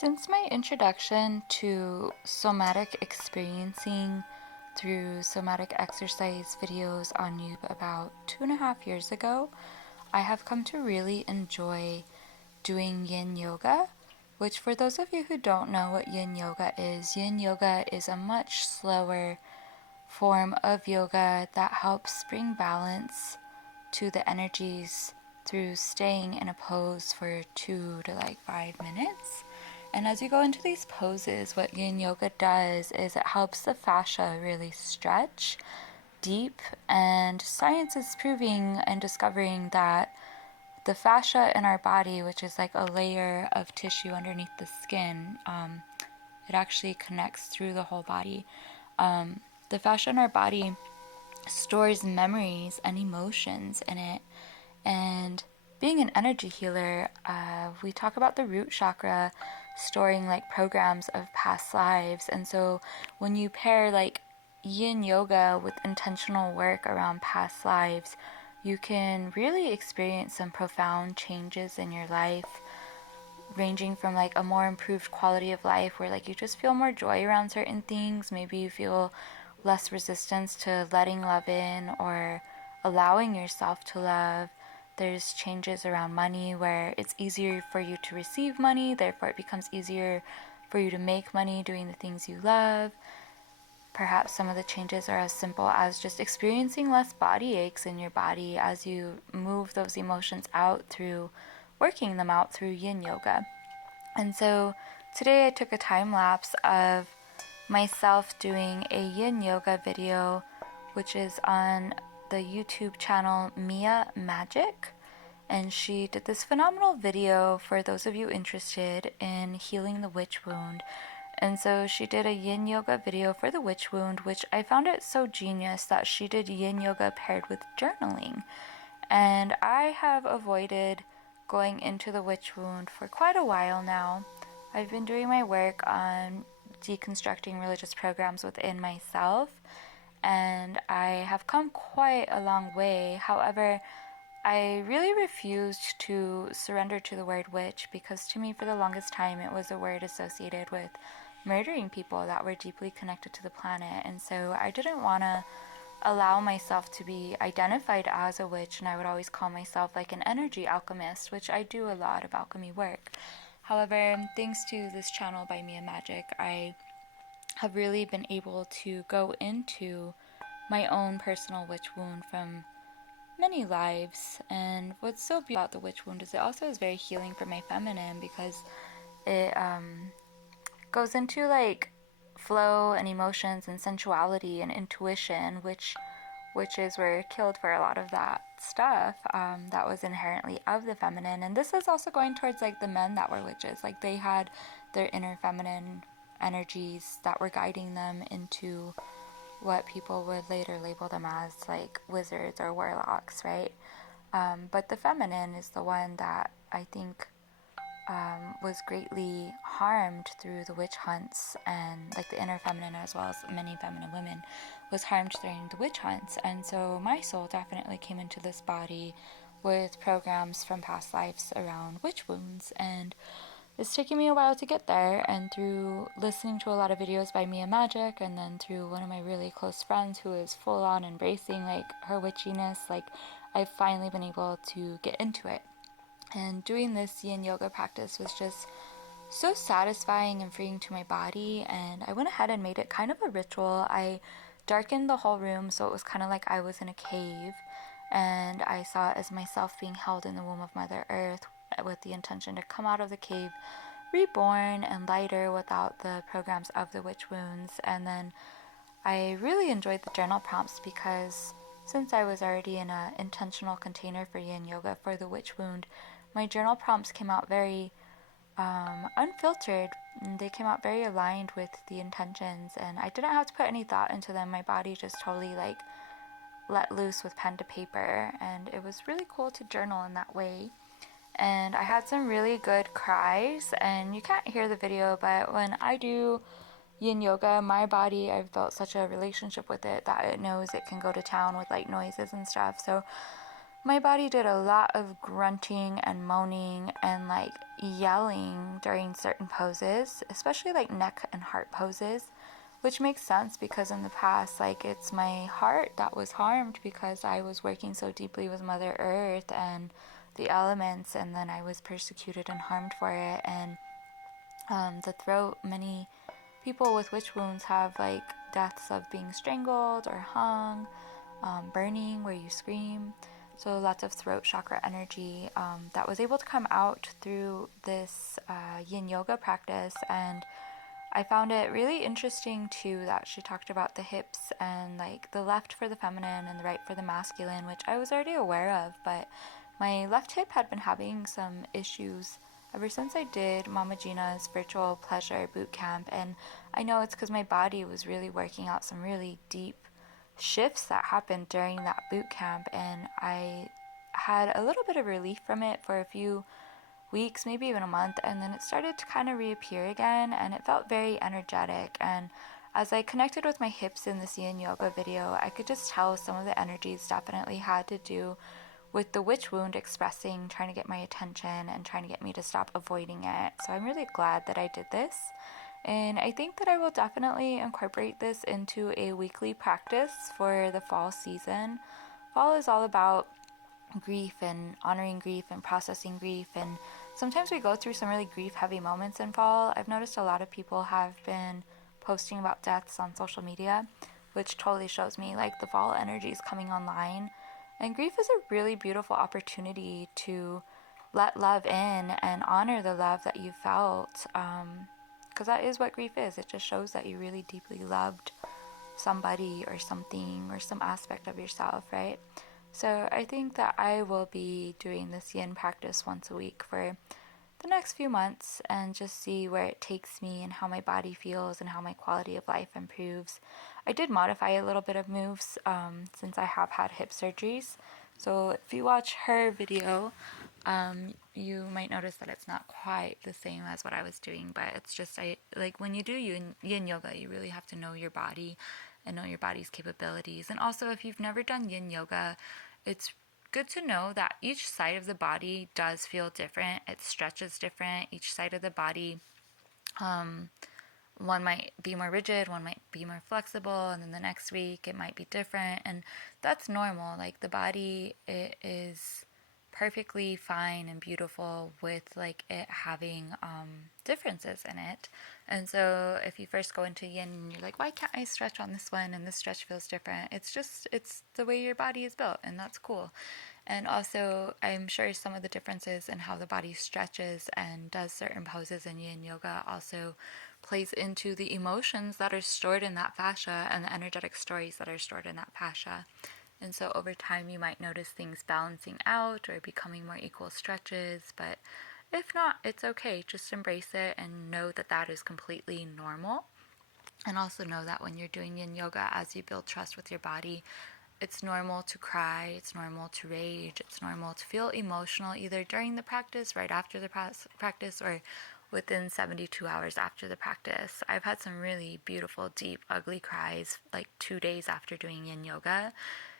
Since my introduction to somatic experiencing through somatic exercise videos on YouTube about 2.5 years ago, I have come to really enjoy doing Yin Yoga, which for those of you who don't know what Yin Yoga is a much slower form of yoga that helps bring balance to the energies through staying in a pose for 2 to 5 minutes. And as you go into these poses, what Yin Yoga does is it helps the fascia really stretch deep, and science is proving and discovering that the fascia in our body, which is like a layer of tissue underneath the skin, it actually connects through the whole body. The fascia in our body stores memories and emotions in it. And being an energy healer, we talk about the root chakra storing programs of past lives. And so when you pair Yin Yoga with intentional work around past lives, you can really experience some profound changes in your life, ranging from a more improved quality of life where you just feel more joy around certain things. Maybe you feel less resistance to letting love in or allowing yourself to love. There's changes around money where it's easier for you to receive money, therefore it becomes easier for you to make money doing the things you love. Perhaps some of the changes are as simple as just experiencing less body aches in your body as you move those emotions out through working them out through Yin Yoga. And so today I took a time lapse of myself doing a Yin Yoga video, which is on the YouTube channel miamagik, and she did this phenomenal video for those of you interested in healing the witch wound. And so she did a Yin Yoga video for the witch wound, which I found it so genius that she did Yin Yoga paired with journaling. And I have avoided going into the witch wound for quite a while now. I've been doing my work on deconstructing religious programs within myself, and I have come quite a long way. However, I really refused to surrender to the word witch because to me for the longest time it was a word associated with murdering people that were deeply connected to the planet. And so I didn't want to allow myself to be identified as a witch, and I would always call myself an energy alchemist, which I do a lot of alchemy work. However, thanks to this channel by miamagik, I have really been able to go into my own personal witch wound from many lives. And what's so beautiful about the witch wound is it also is very healing for my feminine, because it goes into flow and emotions and sensuality and intuition, which witches were killed for a lot of that stuff that was inherently of the feminine. And this is also going towards the men that were witches. They had their inner feminine energies that were guiding them into what people would later label them as wizards or warlocks, right? But the feminine is the one that I think was greatly harmed through the witch hunts, and the inner feminine, as well as many feminine women, was harmed during the witch hunts. And so my soul definitely came into this body with programs from past lives around witch wounds, and it's taken me a while to get there. And through listening to a lot of videos by miamagik, and then through one of my really close friends who is full on embracing her witchiness, I've finally been able to get into it. And doing this Yin Yoga practice was just so satisfying and freeing to my body, and I went ahead and made it kind of a ritual. I darkened the whole room so it was kind of like I was in a cave, and I saw it as myself being held in the womb of Mother Earth with the intention to come out of the cave reborn and lighter without the programs of the witch wounds. And then I really enjoyed the journal prompts because since I was already in an intentional container for Yin Yoga for the witch wound, my journal prompts came out very unfiltered. They came out very aligned with the intentions, and I didn't have to put any thought into them. My body just totally let loose with pen to paper, and it was really cool to journal in that way. And I had some really good cries, and you can't hear the video, but when I do Yin Yoga, my body, I've built such a relationship with it that it knows it can go to town with noises and stuff. So my body did a lot of grunting and moaning and like yelling during certain poses, especially like neck and heart poses, which makes sense because in the past, like it's my heart that was harmed because I was working so deeply with Mother Earth and the elements, and then I was persecuted and harmed for it. And the throat, many people with witch wounds have like deaths of being strangled or hung, burning where you scream. So lots of throat chakra energy that was able to come out through this Yin Yoga practice. And I found it really interesting too that she talked about the hips and like the left for the feminine and the right for the masculine, which I was already aware of, but my left hip had been having some issues ever since I did Mama Gina's virtual pleasure boot camp. And I know it's because my body was really working out some really deep shifts that happened during that boot camp, and I had a little bit of relief from it for a few weeks, maybe even a month, and then it started to kind of reappear again, and it felt very energetic. And as I connected with my hips in this Yin Yoga video, I could just tell some of the energies definitely had to do with the witch wound expressing, trying to get my attention and trying to get me to stop avoiding it. So I'm really glad that I did this. And I think that I will definitely incorporate this into a weekly practice for the fall season. Fall is all about grief and honoring grief and processing grief, and sometimes we go through some really grief heavy moments in fall. I've noticed a lot of people have been posting about deaths on social media, which totally shows me like the fall energy is coming online. And grief is a really beautiful opportunity to let love in and honor the love that you felt, because that is what grief is. It just shows that you really deeply loved somebody or something or some aspect of yourself, right? So I think that I will be doing this yin practice once a week for the next few months and just see where it takes me and how my body feels and how my quality of life improves. I did modify a little bit of moves since I have had hip surgeries. So if you watch her video, you might notice that it's not quite the same as what I was doing, but it's just I like when you do yin yoga, you really have to know your body and know your body's capabilities. And also, if you've never done yin yoga, it's good to know that each side of the body does feel different. It stretches different. Each side of the body, one might be more rigid, one might be more flexible, and then the next week it might be different. And that's normal. Like the body, it is perfectly fine and beautiful with like it having differences in it. And so if you first go into yin and you're like, why can't I stretch on this one and this stretch feels different, it's the way your body is built, and that's cool. And also I'm sure some of the differences in how the body stretches and does certain poses in yin yoga also plays into the emotions that are stored in that fascia and the energetic stories that are stored in that fascia. And so over time you might notice things balancing out or becoming more equal stretches, but if not, it's okay. Just embrace it and know that that is completely normal. And also know that when you're doing yin yoga, as you build trust with your body, it's normal to cry, it's normal to rage, it's normal to feel emotional either during the practice, right after the practice, or within 72 hours after the practice. I've had some really beautiful, deep, ugly cries like 2 days after doing yin yoga.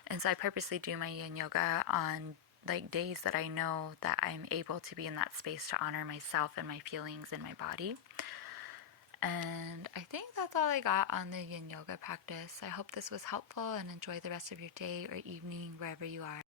And so I purposely do my yin yoga on like days that I know that I'm able to be in that space to honor myself and my feelings in my body. And I think that's all I got on the yin yoga practice. I hope this was helpful and enjoy the rest of your day or evening wherever you are.